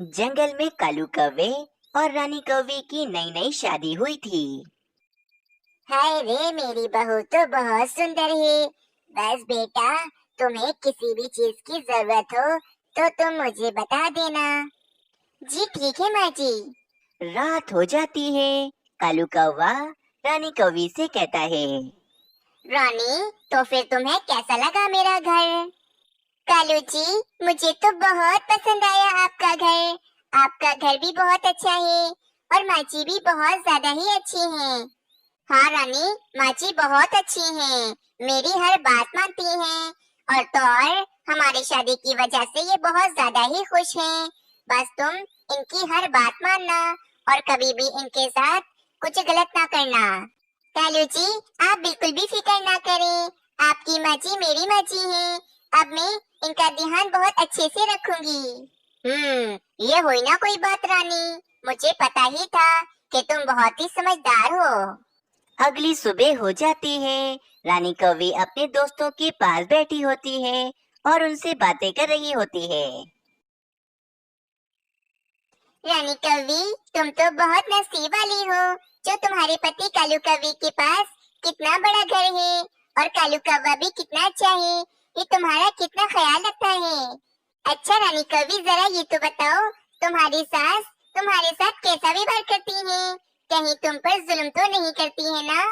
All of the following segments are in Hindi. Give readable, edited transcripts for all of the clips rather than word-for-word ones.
जंगल में कालू कौवे और रानी कौवे की नई नई शादी हुई थी। हाय रे, मेरी बहू तो बहुत सुंदर है। बस बेटा, तुम्हें किसी भी चीज की जरूरत हो तो तुम मुझे बता देना। जी ठीक है माँ जी। रात हो जाती है। कालू कौवा रानी कौवी से कहता है, रानी, तो फिर तुम्हें कैसा लगा मेरा घर? कालू जी, मुझे तो बहुत पसंद आया आपका घर। आपका घर भी बहुत अच्छा है और माँ जी भी बहुत ज्यादा ही अच्छी हैं। हाँ रानी, माँ जी बहुत अच्छी हैं, मेरी हर बात मानती हैं और तो और हमारी शादी की वजह से ये बहुत ज्यादा ही खुश हैं। बस तुम इनकी हर बात मानना और कभी भी इनके साथ कुछ गलत ना करना। कालू जी, आप बिल्कुल भी फिक्र ना करें, आपकी माँ जी मेरी माँ जी हैं। अब मैं इनका ध्यान बहुत अच्छे से रखूंगी। ये हुई ना कोई बात रानी, मुझे पता ही था कि तुम बहुत ही समझदार हो। अगली सुबह हो जाती है। रानी कौवी अपने दोस्तों के पास बैठी होती है और उनसे बातें कर रही होती है। रानी कवि, तुम तो बहुत नसीब वाली हो जो तुम्हारे पति कालू कवि के पास कितना बड़ा घर है और कालू कौवा भी कितना अच्छा है। ये तुम्हारा कितना ख्याल रखता है। अच्छा रानी कवि, जरा ये तो बताओ, तुम्हारी सास तुम्हारे साथ कैसा व्यवहार करती है? कहीं तुम पर जुल्म तो नहीं करती है ना?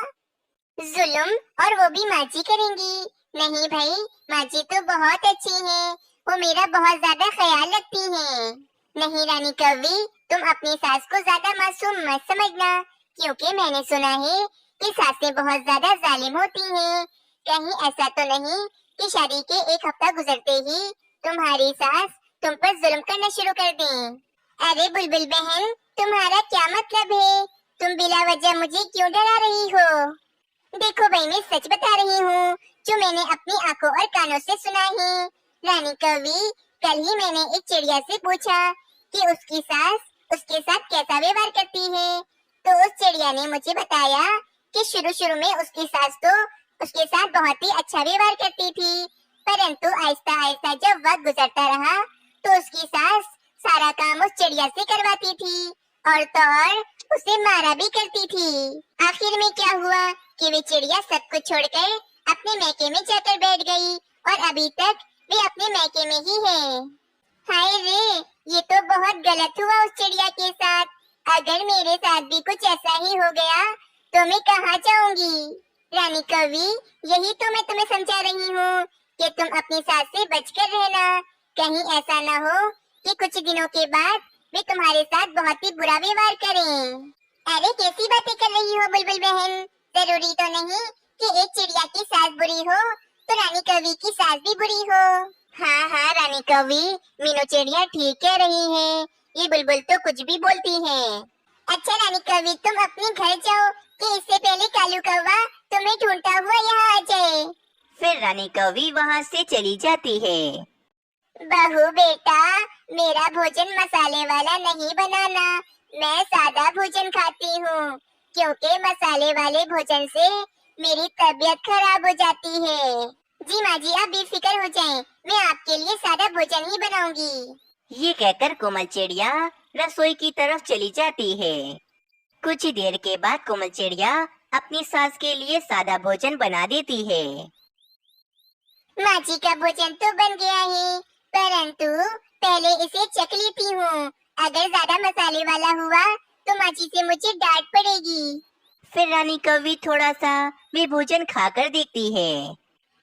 जुल्म? और वो भी माँ जी करेंगी? नहीं भाई, माँ जी तो बहुत अच्छी है, वो मेरा बहुत ज्यादा ख्याल रखती है। नहीं रानी कवि, तुम अपनी सास को ज्यादा मासूम मत समझना, क्योंकि मैंने सुना है कि सासें बहुत ज्यादा जालिम होती हैं। कहीं ऐसा तो नहीं कि शादी के एक हफ्ता गुजरते ही तुम्हारी सास तुम पर जुल्म करना शुरू कर दें? अरे बुलबुल बहन, तुम्हारा क्या मतलब है? तुम बिला वजह मुझे क्यों डरा रही हो? देखो भाई, मैं सच बता रही हूँ जो मैंने अपनी आंखों और कानों से सुना है। रानी कवि, कल ही मैंने एक चिड़िया से पूछा कि उसकी सास उसके साथ कैसा व्यवहार करती है, तो उस चिड़िया ने मुझे बताया कि शुरू शुरू में उसकी सास तो उसके साथ बहुत ही अच्छा व्यवहार करती थी, परंतु आहिस्ता आहिस्ता जब वक्त गुजरता रहा तो उसकी सास सारा काम उस चिड़िया से करवाती थी और तो और उसे मारा भी करती थी। आखिर में क्या हुआ कि वे चिड़िया सब कुछ छोड़कर अपने मैके में जाकर बैठ गई और अभी तक वे अपने मैके में ही है। हाय रे, ये तो बहुत गलत हुआ उस चिड़िया के साथ। अगर मेरे साथ भी कुछ ऐसा ही हो गया तो मैं कहाँ जाऊंगी? रानी कवि, यही तो मैं तुम्हें समझा रही हूँ कि तुम अपनी सास से बचकर रहना। कहीं ऐसा ना हो कि कुछ दिनों के बाद वे तुम्हारे साथ बहुत ही बुरा व्यवहार करें। अरे कैसी बातें कर रही हो बुलबुल बहन? जरूरी तो नहीं कि एक चिड़िया की सास बुरी हो तो रानी कवि की सास भी बुरी हो। हाँ हाँ रानी कवि, मीनू चिड़िया ठीक कह रही है, ये बुलबुल तो कुछ भी बोलती है। अच्छा रानी कवि, तुम अपने घर जाओ कि इससे पहले कालू कौवा तुम्हें ढूंढता हुआ यहाँ आ जाए। फिर रानी कौवी वहाँ से चली जाती है। बहू बेटा, मेरा भोजन मसाले वाला नहीं बनाना, मैं सादा भोजन खाती हूँ, क्योंकि मसाले वाले भोजन से मेरी तबीयत खराब हो जाती है। जी माँ जी, आप बेफिक्र हो जाएं, मैं आपके लिए सादा भोजन ही बनाऊंगी। ये कहकर कोमल चिड़िया रसोई की तरफ चली जाती है। कुछ ही देर के बाद कोमल चिड़िया अपनी सास के लिए सादा भोजन बना देती है। माँ जी का भोजन तो बन गया है, परंतु पहले इसे चख लेती हूँ। अगर ज्यादा मसाले वाला हुआ तो माँ जी से मुझे डांट पड़ेगी। फिर रानी कौवी थोड़ा सा वे भोजन खाकर देखती है।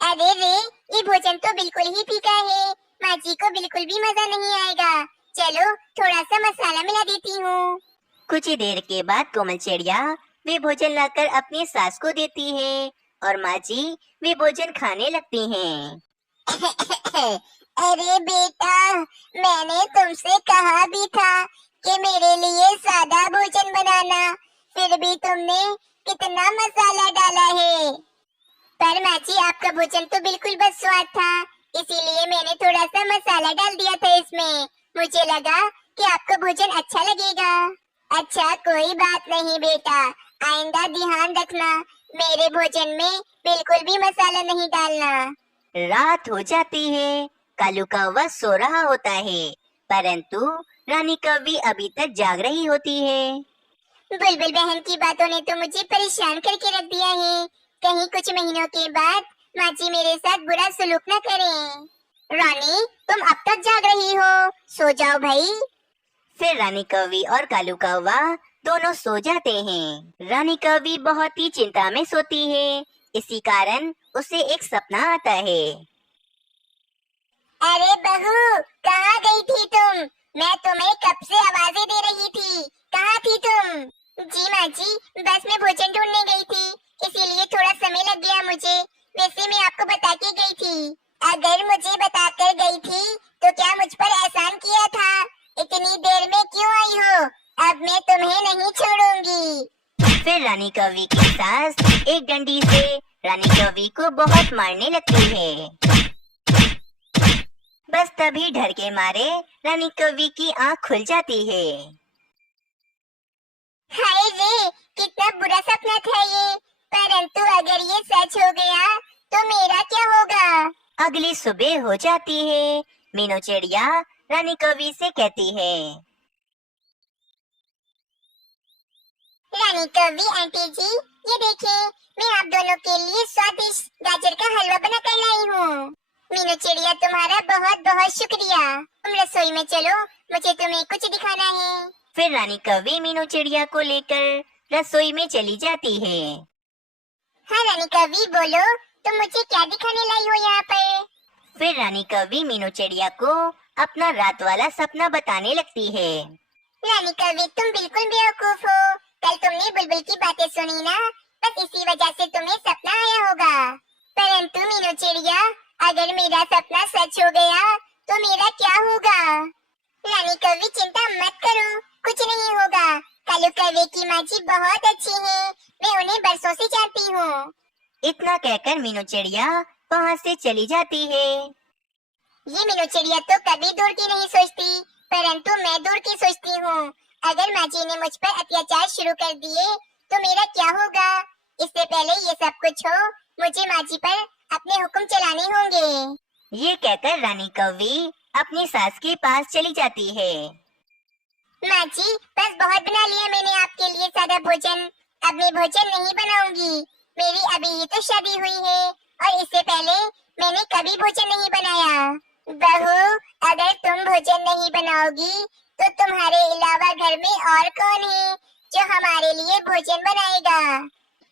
अरे रे, ये भोजन तो बिल्कुल ही फीका है, माँ जी को बिल्कुल भी मजा नहीं आएगा। चलो थोड़ा सा मसाला मिला देती हूँ। कुछ ही देर के बाद कोमल चिड़िया वे भोजन लाकर अपनी सास को देती है और माँ जी वे भोजन खाने लगती हैं। अरे बेटा, मैंने तुमसे कहा भी था कि मेरे लिए सादा भोजन बनाना, फिर भी तुमने कितना मसाला डाला है। पर माँ जी, आपका भोजन तो बिल्कुल बस स्वाद था, इसीलिए मैंने थोड़ा सा मसाला डाल दिया था इसमें। मुझे लगा कि आपको भोजन अच्छा लगेगा। अच्छा कोई बात नहीं बेटा, आइंदा ध्यान रखना, मेरे भोजन में बिल्कुल भी मसाला नहीं डालना। रात हो जाती है। कालू कौवा सो रहा होता है। परंतु रानी कौवी अभी तक जाग रही होती है। बुलबुल बहन की बातों ने तो मुझे परेशान करके रख दिया है। कहीं कुछ महीनों के बाद माँ जी मेरे साथ बुरा सलूक न करें। रानी, तुम अब तक जाग रही हो, सो जाओ भाई। फिर रानी कौवी और कालू कौवा दोनों सो जाते हैं। रानी कौवी बहुत ही चिंता में सोती है, इसी कारण उसे एक सपना आता है। अरे बहू, कहाँ गई थी तुम? मैं तुम्हें कब से आवाजें दे रही थी, कहाँ थी तुम? जी माँ जी, बस मैं भोजन ढूंढने गई थी, इसीलिए थोड़ा समय लग गया मुझे। वैसे मैं आपको बता के गई थी। अगर मुझे बताकर गई थी तो क्या मुझ पर एहसान किया था? इतनी देर में क्यों आई हो? अब मैं तुम्हें नहीं छोड़ूंगी। फिर रानी कौवी की सास एक डंडी से रानी कौवी को बहुत मारने लगती है। बस तभी डर के मारे रानी कौवी की आंख खुल जाती है। हाय रे, कितना बुरा सपना था ये। परंतु अगर ये सच हो गया तो मेरा क्या होगा? अगली सुबह हो जाती है। मीनू चिड़िया रानी कौवी से कहती है, रानी कौवी आंटी जी, ये देखें, मैं आप दोनों के लिए स्वादिष्ट गाजर का हलवा बना कर लाई हूँ। मीनू चिड़िया, तुम्हारा बहुत बहुत शुक्रिया। तुम रसोई में चलो, मुझे तुम्हें कुछ दिखाना है। फिर रानी कौवी मीनू चिड़िया को लेकर रसोई में चली जाती है। हाँ रानी कौवी, बोलो, तुम मुझे क्या दिखाने लाई हो यहाँ पर? फिर रानी कौवी मीनू चिड़िया को अपना रात वाला सपना बताने लगती है। रानी कौवी, तुम बिल्कुल बेवकूफ हो। कल तुमने बुलबुल की बातें सुनी ना, बस इसी वजह से तुम्हें सपना आया होगा। परंतु मीनू चिड़िया, अगर मेरा सपना सच हो गया तो मेरा क्या होगा? रानी कौवी, चिंता मत करो, कुछ नहीं होगा। कालू कौवे की माँ जी बहुत अच्छी है, मैं उन्हें बरसों से जानती हूँ। इतना कहकर मीनू चिड़िया वहाँ से चली जाती है। ये मीनू चिड़िया तो कभी दूर की नहीं सोचती, परंतु मैं दूर की सोचती हूँ। अगर माँ जी ने मुझ पर अत्याचार शुरू कर दिए तो मेरा क्या होगा? इससे पहले ये सब कुछ हो, मुझे माँ जी पर अपने हुक्म चलाने होंगे। ये कहकर रानी कौवी अपनी सास के पास चली जाती है। माँ जी, बस बहुत बना लिया मैंने आपके लिए सादा भोजन। अब मैं भोजन नहीं बनाऊंगी। मेरी अभी ही तो शादी हुई है और इससे पहले मैंने कभी भोजन नहीं बनाया। बहू, अगर तुम भोजन नहीं बनाओगी तो तुम्हारे अलावा घर में और कौन है जो हमारे लिए भोजन बनाएगा?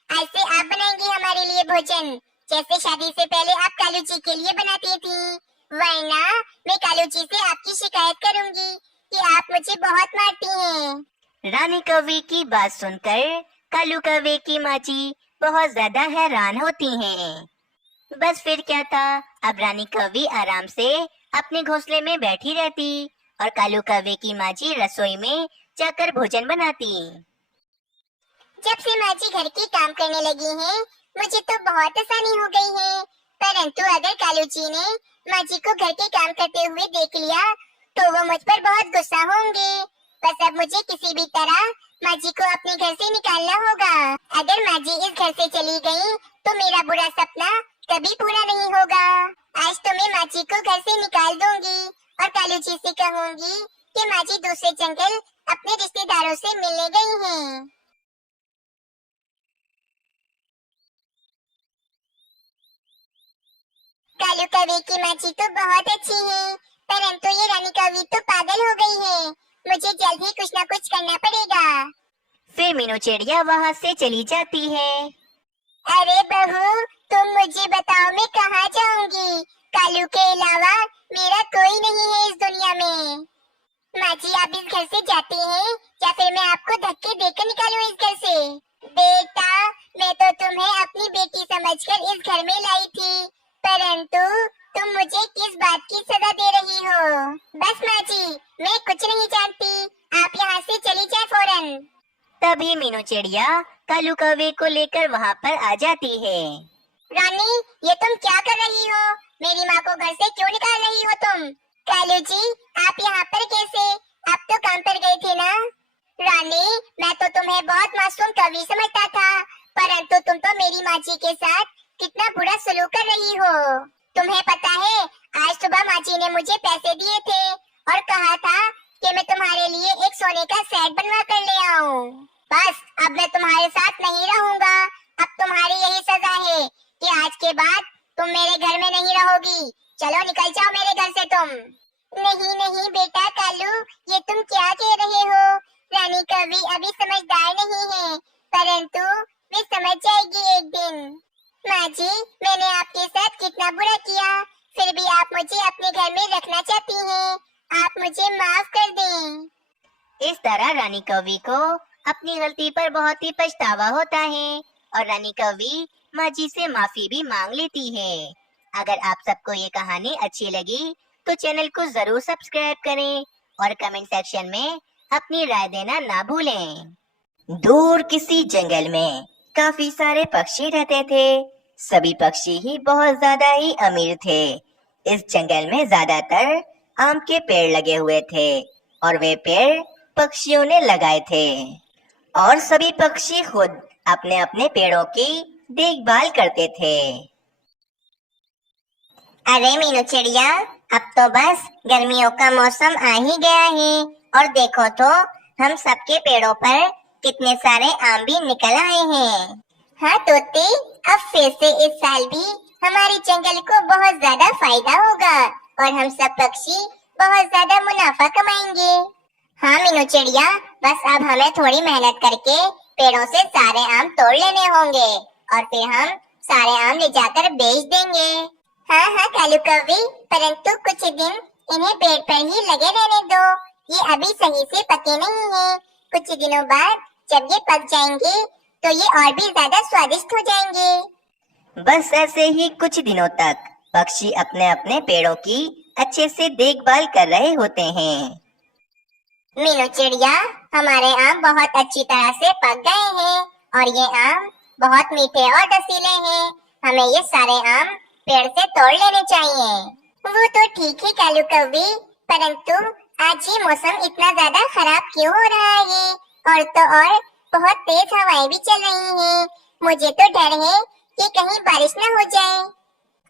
आज से आप बनाएंगी हमारे लिए भोजन, जैसे शादी से पहले आप कालू जी के लिए बनाती थी। वरना मैं कालू जी से आपकी शिकायत करूंगी कि आप मुझे बहुत मारती हैं। रानी कौवी की बात सुनकर कालू कौवे की माँ जी बहुत ज्यादा हैरान होती हैं। बस फिर क्या था, अब रानी कौवी आराम से अपने घोंसले में बैठी रहती और कालू कौवे की माँ जी रसोई में जाकर भोजन बनाती। जब से माँ जी घर की काम करने लगी हैं, मुझे तो बहुत आसानी हो गई है। परंतु अगर कालू जी ने माँ जी को घर के काम करते हुए देख लिया तो वो मुझ पर बहुत गुस्सा होंगे। बस अब मुझे किसी भी तरह माँ जी को अपने घर से निकालना होगा। अगर माँ जी इस घर से चली गई तो मेरा बुरा सपना कभी पूरा नहीं होगा। आज तो मैं माँ जी को घर से निकाल दूंगी और कालू जी से कहूंगी कि माँ जी दूसरे जंगल अपने रिश्तेदारों से मिलने गई हैं। कालू कौवे की माँ जी तो बहुत अच्छी है, परंतु ये रानी कौवी तो पागल हो गई है। मुझे जल्द ही कुछ न कुछ करना पड़ेगा। फिर मीनू चिड़िया वहाँ से चली जाती है। अरे बहू, तुम मुझे बताओ मैं कहाँ जाऊंगी? कालू के अलावा मेरा कोई नहीं है इस दुनिया में। माँ जी, आप इस घर से जाती हैं या फिर मैं आपको धक्के देकर निकालूं इस घर से? बेटा, मैं तो तुम्हें अपनी बेटी समझकर इस घर में लाई थी, परंतु तुम मुझे किस बात की सजा दे रही हो? बस माँ जी, मैं कुछ नहीं जानती, आप यहाँ से चली जाए फौरन। तभी मीनू चिड़िया कालू कौवे को लेकर वहाँ पर आ जाती है। रानी, ये तुम क्या कर रही हो? मेरी माँ को घर से क्यों निकाल रही हो तुम? कालू जी, आप यहाँ पर कैसे? आप तो काम पर गए थे ना? रानी, मैं तो तुम्हें बहुत मासूम कवि समझता था, परंतु तुम तो मेरी माँ जी के साथ कितना बुरा सलूक कर रही हो। तुम्हें पता है, आज सुबह माँ जी ने मुझे पैसे दिए थे और कहा था कि मैं तुम्हारे लिए एक सोने का सेट बनवा कर ले आऊं। बस अब मैं तुम्हारे साथ नहीं रहूंगा। अब तुम्हारी यही सजा है कि आज के बाद तुम मेरे घर में नहीं रहोगी। चलो निकल जाओ मेरे घर से तुम। नहीं नहीं बेटा कालू, ये तुम क्या कह रहे हो? रानी कवि अभी समझदार नहीं है, परंतु वे समझ जाएगी एक दिन। माँ जी, मैंने आपके साथ कितना बुरा किया, फिर भी आप मुझे अपने घर में रखना चाहती हैं। आप मुझे माफ कर दें। इस तरह रानी कौवी को अपनी गलती पर बहुत ही पछतावा होता है और रानी कौवी माँ जी से माफी भी मांग लेती है। अगर आप सबको ये कहानी अच्छी लगी तो चैनल को जरूर सब्सक्राइब करें और कमेंट सेक्शन में अपनी राय देना ना भूलें। दूर किसी जंगल में काफी सारे पक्षी रहते थे। सभी पक्षी ही बहुत ज्यादा ही अमीर थे। इस जंगल में ज्यादातर आम के पेड़ लगे हुए थे और वे पेड़ पक्षियों ने लगाए थे और सभी पक्षी खुद अपने अपने पेड़ों की देखभाल करते थे। अरे मीनू चिड़िया, अब तो बस गर्मियों का मौसम आ ही गया है और देखो तो हम सबके पेड़ों पर कितने सारे आम भी निकल आए हैं। हाँ तोते, अब फिर से इस साल भी हमारे जंगल को बहुत ज्यादा फायदा होगा और हम सब पक्षी बहुत ज्यादा मुनाफा कमाएंगे। हाँ मीनू चिड़िया, बस अब हमें थोड़ी मेहनत करके पेड़ों से सारे आम तोड़ लेने होंगे और फिर हम सारे आम ले जाकर बेच देंगे। हाँ हाँ कालू कौवी, परंतु कुछ दिन इन्हें पेड़ पर ही लगे रहने दो। ये अभी सही से पके नहीं हैं। कुछ दिनों बाद जब ये पक जाएंगे तो ये और भी ज्यादा स्वादिष्ट हो जाएंगे। बस ऐसे ही कुछ दिनों तक पक्षी अपने अपने पेड़ों की अच्छे से देखभाल कर रहे होते हैं। मीनू चिड़िया, हमारे आम बहुत अच्छी तरह से पक गए हैं और ये आम बहुत मीठे और रसीले हैं। हमें ये सारे आम पेड़ से तोड़ लेने चाहिए। वो तो ठीक है कालू कौवी, परंतु आज ये मौसम इतना ज्यादा खराब क्यों हो रहा है? और तो और बहुत तेज हवाएं भी चल रही हैं। मुझे तो डर है कि कहीं बारिश न हो जाए।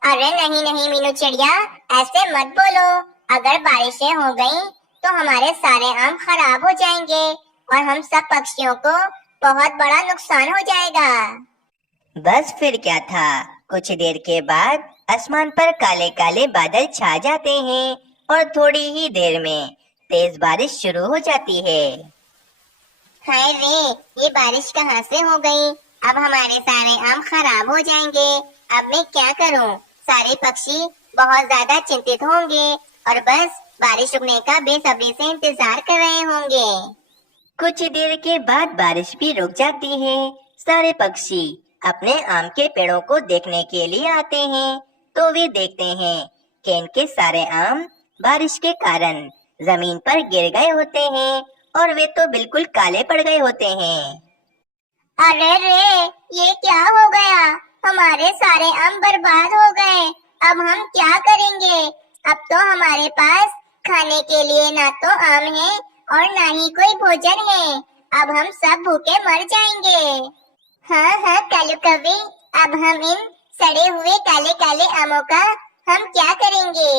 अरे नहीं नहीं मीनू चिड़िया, ऐसे मत बोलो। अगर बारिशें हो गई तो हमारे सारे आम खराब हो जाएंगे और हम सब पक्षियों को बहुत बड़ा नुकसान हो जाएगा। बस फिर क्या था, कुछ देर के बाद आसमान पर काले काले बादल छा जाते हैं और थोड़ी ही देर में तेज बारिश शुरू हो जाती है। हाय रे, ये बारिश कहाँ से हो गई? अब हमारे सारे आम खराब हो जाएंगे। अब मैं क्या करूँ? सारे पक्षी बहुत ज्यादा चिंतित होंगे और बस बारिश रुकने का बेसब्री से इंतजार कर रहे होंगे। कुछ देर के बाद बारिश भी रुक जाती है। सारे पक्षी अपने आम के पेड़ों को देखने के लिए आते हैं तो वे देखते हैं कि इनके सारे आम बारिश के कारण जमीन पर गिर गए होते हैं और वे तो बिल्कुल काले पड़ गए होते हैं। अरे रे, ये क्या हो गया? हमारे सारे आम बर्बाद हो गए। अब हम क्या करेंगे? अब तो हमारे पास खाने के लिए ना तो आम है और ना ही कोई भोजन है। अब हम सब भूखे मर जाएंगे। हाँ हाँ कालू कौवी, अब हम इन सड़े हुए काले काले आमों का हम क्या करेंगे?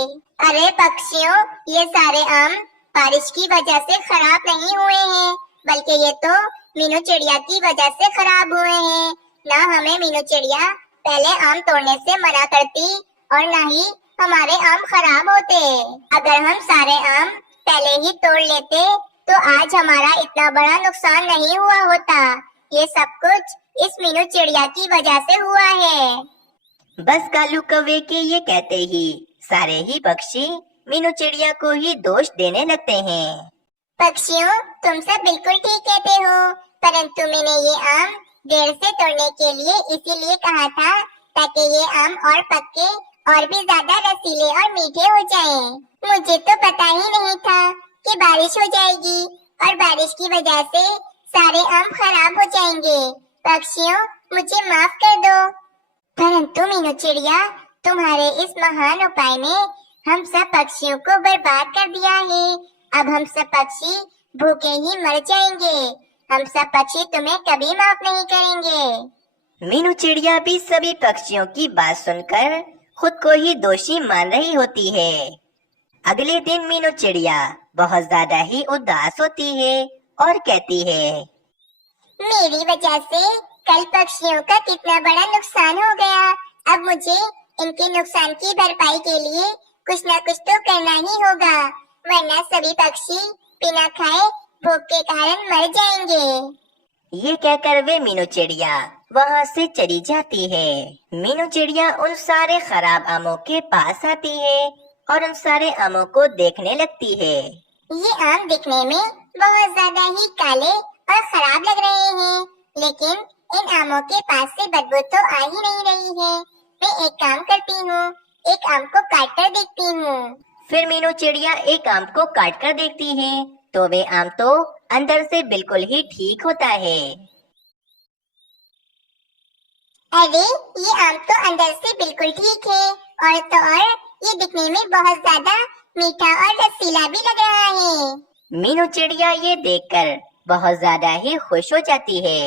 अरे पक्षियों, ये सारे आम बारिश की वजह से खराब नहीं हुए हैं, बल्कि ये तो मीनू चिड़िया की वजह से खराब हुए हैं। ना हमें मीनू चिड़िया पहले आम तोड़ने से मना करती और ना ही हमारे आम खराब होते। अगर हम सारे आम पहले ही तोड़ लेते तो आज हमारा इतना बड़ा नुकसान नहीं हुआ होता। ये सब कुछ इस मीनू चिड़िया की वजह से हुआ है। बस कालू कौवे के ये कहते ही सारे ही पक्षी मीनू चिड़िया को ही दोष देने लगते हैं। पक्षियों, तुम सब बिल्कुल ठीक कहते हो, परंतु मैंने ये आम देर से तोड़ने के लिए इसीलिए कहा था ताकि ये आम और पक्के और भी ज्यादा रसीले और मीठे हो जाएं। मुझे तो पता ही नहीं था कि बारिश हो जाएगी और बारिश की वजह से सारे आम खराब हो जाएंगे। पक्षियों, मुझे माफ कर दो। परंतु मीनू चिड़िया, तुम्हारे इस महान उपाय ने हम सब पक्षियों को बर्बाद कर दिया है। अब हम सब पक्षी भूखे ही मर जाएंगे। हम सब पक्षी तुम्हें कभी माफ नहीं करेंगे। मीनू चिड़िया भी सभी पक्षियों की बात सुनकर खुद को ही दोषी मान रही होती है। अगले दिन मीनू चिड़िया बहुत ज्यादा ही उदास होती है और कहती है, मेरी वजह से कल पक्षियों का कितना बड़ा नुकसान हो गया। अब मुझे इनके नुकसान की भरपाई के लिए कुछ ना कुछ तो करना ही होगा, वरना सभी पक्षी बिना खाए भूख के कारण मर जाएंगे। ये कहकर वे मीनू चिड़िया वहाँ से चली जाती है। मीनू चिड़िया उन सारे खराब आमों के पास आती है और उन सारे आमों को देखने लगती है। ये आम दिखने में बहुत ज्यादा ही काले और खराब लग रहे हैं, लेकिन इन आमों के पास से बदबू तो आ ही नहीं रही है। मैं एक काम करती हूँ, एक आम को काट कर देखती हूँ। फिर मीनू चिड़िया एक आम को काट कर देखती है तो वे आम तो अंदर से बिल्कुल ही ठीक होता है। अरे ये आम तो अंदर से बिल्कुल ठीक है, और तो और ये दिखने में बहुत ज्यादा मीठा और रसीला भी लग रहा है। मीनू चिड़िया ये देखकर बहुत ज्यादा ही खुश हो जाती है।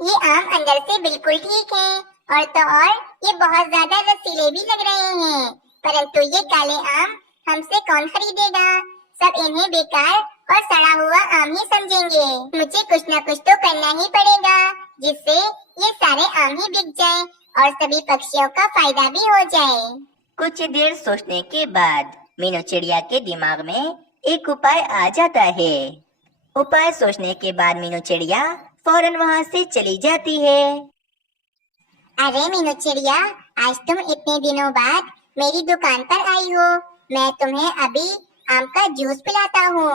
ये आम अंदर से बिल्कुल ठीक है, और तो और ये बहुत ज्यादा रसीले भी लग रहे हैं, परंतु ये काले आम हमसे कौन खरीदेगा? सब इन्हें बेकार और सड़ा हुआ आम ही समझेंगे। मुझे कुछ न कुछ तो करना ही पड़ेगा, जिससे ये सारे आम ही बिक जाएं और सभी पक्षियों का फायदा भी हो जाए। कुछ देर सोचने के बाद मीनू चिड़िया के दिमाग में एक उपाय आ जाता है। उपाय सोचने के बाद मीनू चिड़िया फौरन वहाँ से चली जाती है। अरे मीनू चिड़िया, आज तुम इतने दिनों बाद मेरी दुकान पर आई हो। मैं तुम्हें अभी आम का जूस पिलाता हूँ।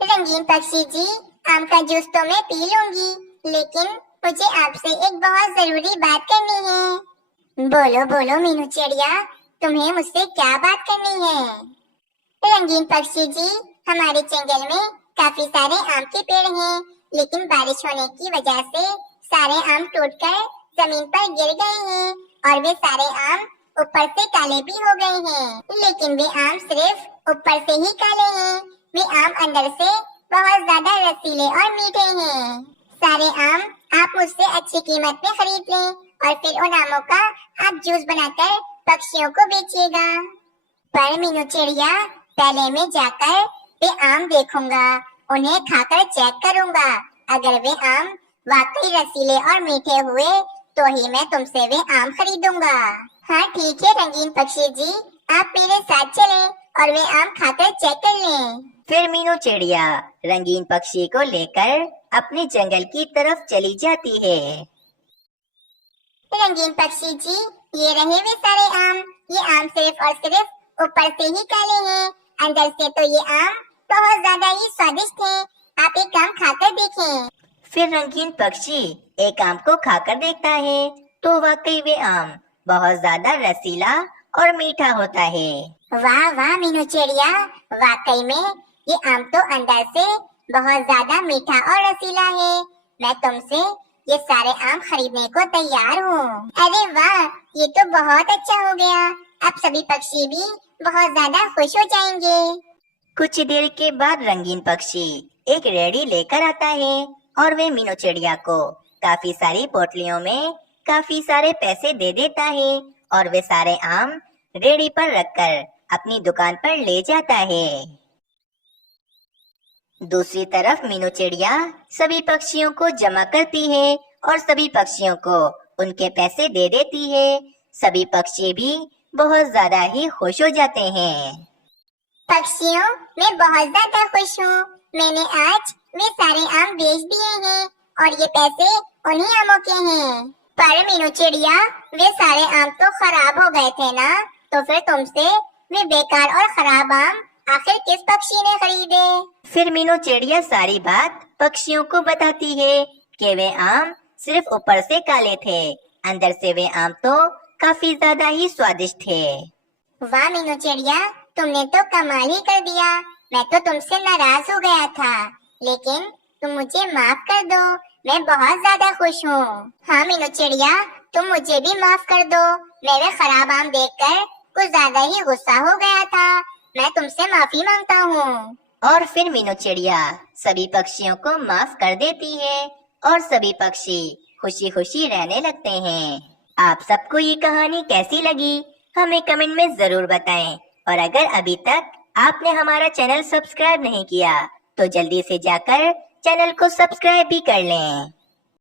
रंगीन पक्षी जी, आम का जूस तो मैं पी लूंगी, लेकिन मुझे आपसे एक बहुत जरूरी बात करनी है। बोलो बोलो मीनू चिड़िया, तुम्हें मुझसे क्या बात करनी है? रंगीन पक्षी जी, हमारे जंगल में काफी सारे आम के पेड़ हैं, लेकिन बारिश होने की वजह से सारे आम टूटकर जमीन पर गिर गए हैं और वे सारे आम ऊपर से काले भी हो गए हैं। लेकिन वे आम सिर्फ ऊपर से ही काले हैं, वे आम अंदर से बहुत ज्यादा रसीले और मीठे हैं। सारे आम आप मुझसे अच्छी कीमत में खरीद लें और फिर उन आमों का आप जूस बनाकर पक्षियों को बेचिएगा। पर मीनू चिड़िया, पहले मैं जाकर वे आम देखूंगा, उन्हें खाकर चेक करूंगा। अगर वे आम वाकई रसीले और मीठे हुए तो ही मैं तुमसे वे आम खरीदूंगा। हाँ ठीक है रंगीन पक्षी जी, आप मेरे साथ चलें और वे आम खाकर चेक कर लें। फिर मीनू चिड़िया रंगीन पक्षी को लेकर अपने जंगल की तरफ चली जाती है। रंगीन पक्षी जी, ये रहे वे सारे आम। ये आम सिर्फ और सिर्फ ऊपर से ही काले हैं, अंदर से तो ये आम बहुत ज्यादा ही स्वादिष्ट हैं। आप एक आम खाकर देखें। फिर रंगीन पक्षी एक आम को खाकर देखता है तो वाकई वे आम बहुत ज्यादा रसीला और मीठा होता है। वाह वाह मीनू चिड़िया, वाकई में ये आम तो अंदर से बहुत ज्यादा मीठा और रसीला है। मैं तुमसे ये सारे आम खरीदने को तैयार हूँ। अरे वाह, ये तो बहुत अच्छा हो गया। अब सभी पक्षी भी बहुत ज्यादा खुश हो जाएंगे। कुछ देर के बाद रंगीन पक्षी एक रेडी लेकर आता है और वे मीनू चिड़िया को काफी सारी पोटलियों में काफी सारे पैसे दे देता है और वे सारे आम रेडी पर रखकर अपनी दुकान पर ले जाता है। दूसरी तरफ मीनू चिड़िया सभी पक्षियों को जमा करती है और सभी पक्षियों को उनके पैसे दे देती है। सभी पक्षी भी बहुत ज्यादा ही खुश हो जाते हैं। पक्षियों, मैं बहुत ज्यादा खुश हूँ। मैंने आज वे सारे आम बेच दिए हैं और ये पैसे उन्हीं आमों के हैं। पर मीनू चिड़िया, वे सारे आम तो खराब हो गए थे ना, तो फिर तुमसे वे बेकार और खराब आम आखिर किस पक्षी ने खरीदे? फिर मीनू चिड़िया सारी बात पक्षियों को बताती है कि वे आम सिर्फ ऊपर से काले थे, अंदर से वे आम तो काफी ज्यादा ही स्वादिष्ट थे। वाह मीनू चिड़िया, तुमने तो कमाल ही कर दिया। मैं तो तुमसे नाराज हो गया था, लेकिन तुम मुझे माफ कर दो। मैं बहुत ज्यादा खुश हूँ। हाँ मीनू चिड़िया, तुम मुझे भी माफ कर दो। मैं वे खराब आम देखकर कुछ ज्यादा ही गुस्सा हो गया था। मैं तुमसे माफी मांगता हूँ। और फिर मीनू चिड़िया सभी पक्षियों को माफ कर देती है और सभी पक्षी खुशी खुशी रहने लगते हैं। आप सबको ये कहानी कैसी लगी हमें कमेंट में जरूर बताएं और अगर अभी तक आपने हमारा चैनल सब्सक्राइब नहीं किया तो जल्दी से जाकर चैनल को सब्सक्राइब भी कर लें।